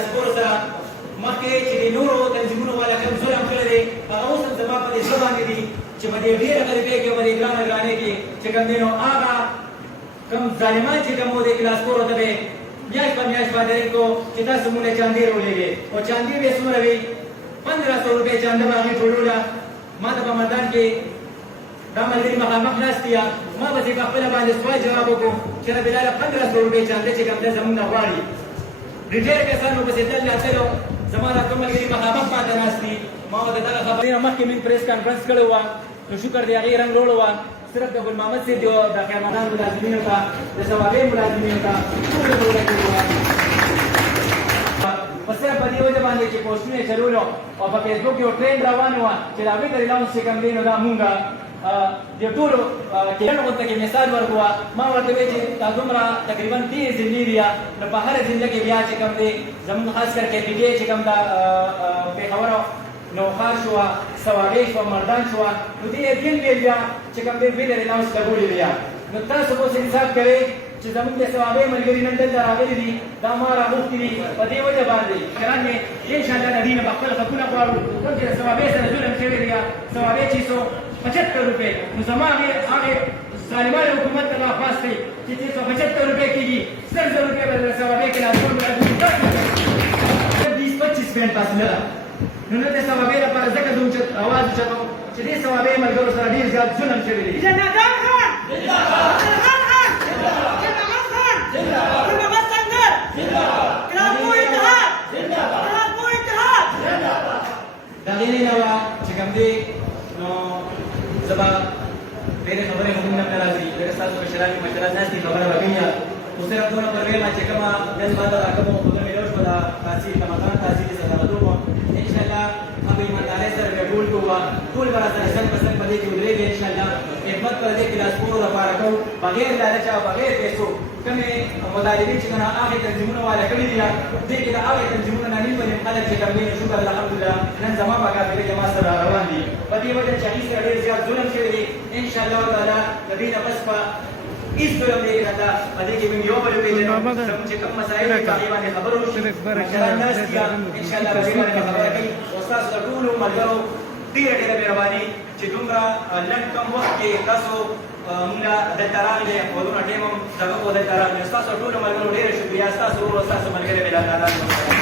کلاس فور سره مخکې چې د نورو تنظیمونو والا کوم ظلم کړی دی هغه اوس هم زما په دې زړه باندې دي چې په دې ډېره غریبۍ کې په دې ګرانې کې چې کوم دی نو هغه کوم ظالمان چې کوم د کلاس فورو ته دی میاشت په میاشت باندې کو چې تاسو مونږ چاندې راولېږئ او چاندې به څومره وي 1500 روپۍ چانده به هغې ټولوله ما ته په میدان کې دا ملګري مخامخ ناست دي ما به چې په خپله باندې سوال جواب وکړو چې نه بلاله 1500 روپۍ چانده چې کوم دی زمونږ نه غواړي ډېر کسان ورپسې تلل راتللو زما دا کوم ملګري مخامخ باندې ناست دي ما ورته دغه خبرې نه مخکې مې پریس کانفرنس کړی وه نو شکر دی هغې رنګ روړ وه صرف د ګل محمد صاحب دی د خیر محمد ملازمینو ته د ثوابې ملازمینو ته ټولو ته ورکړي وه په صرف په دې وجه باندې چې پوسټونه یې چلولو او په فیسبوک یو ټرینډ روان وه چې د هغې ته ریلاونس چې کوم دی نو دا مونږ د ټولو ټرینډ غونډه کې مثال ورکوه ما ورته ویل چې دا دومره تقریبا 30 ضلعې دي نو په هره ضلع کې بیا چې کوم دی زموږ خاص کر کې پی چې کوم دا پېښور نوښار شوه سوابې شوه مردان شوه نو دې یې بیا چې کوم دی بېله ریلاونس قبولې بیا نو تاسو اوس حساب کوئ چې زموږ د ثوابې ملګري نن دلته راغلي دي دا ما راغوښتي دي په دې وجه باندې ګران مې انشاءالله د دې نه به خپل حقونه غواړو کوم چې د ثوابې سره ظلم شوی دی ثوابې چې 75 روپۍ نو زما هغې ظالمان حکومت ته درخواست دی چې 375 روپۍ کېږي 100 روپۍ به د ثوابې کې لازم 20-25 منټ فاصله ده نو نن د ثوابې لپاره ځکه زه اواز اوچتوم چې دې ثوابې ملګرو سره ډېر زیات ظلم شوی دی جنادان خان د هغې نه علاوه چې کوم دی نو زه به ډېرې خبرې هم نه راځي ډېر ستاسو مشران مشران ناست دي خبره به کوي خو صرف دونه پر ویمه چې کومه نن ما ته را کومو خبرې مې لوش په دا تحصیل کمکان تحصیلي صدارتو وه انشاءالله هغه ایماندارۍ سره بیا ټول کوو ټول به راسره سنګ په سنګ په دې کې ودرېږي انشاءالله خدمت به د دې کلاس فورو لپاره کوو بغیر لالچ او بغیر پیسو کومې مطالبې چې نه هغې تنظیمونه والا کړي دي دې کې د هغې تنظیمونه نه نیم په نیم خلک چې کوم دي شکر الحمدلله نن زما په قافلې کې ما سره روان دي په دې وجه چې هغې سره ډېر زیات ظلم شوی دی انشاءالله تعالی د دې نه بس په هېڅ ظلم دی راته په دې کې موږ یو بل وپېژنو زموږ چې کوم مسایل دي په هغې باندې خبرې وشي مشران ناست دي انشاءالله په دې باندې خبره کوي او ستاسو د ټولو ملګرو ډېره مهرباني چې دومره لنډ کم وخت کې تاسو مونږ دلته راغلي او دومره ټایم هم دغه دلته راغلي ستاسو ټولو ملګرو ډېره شکریه ستاسو ورور ستاسو ملګری مې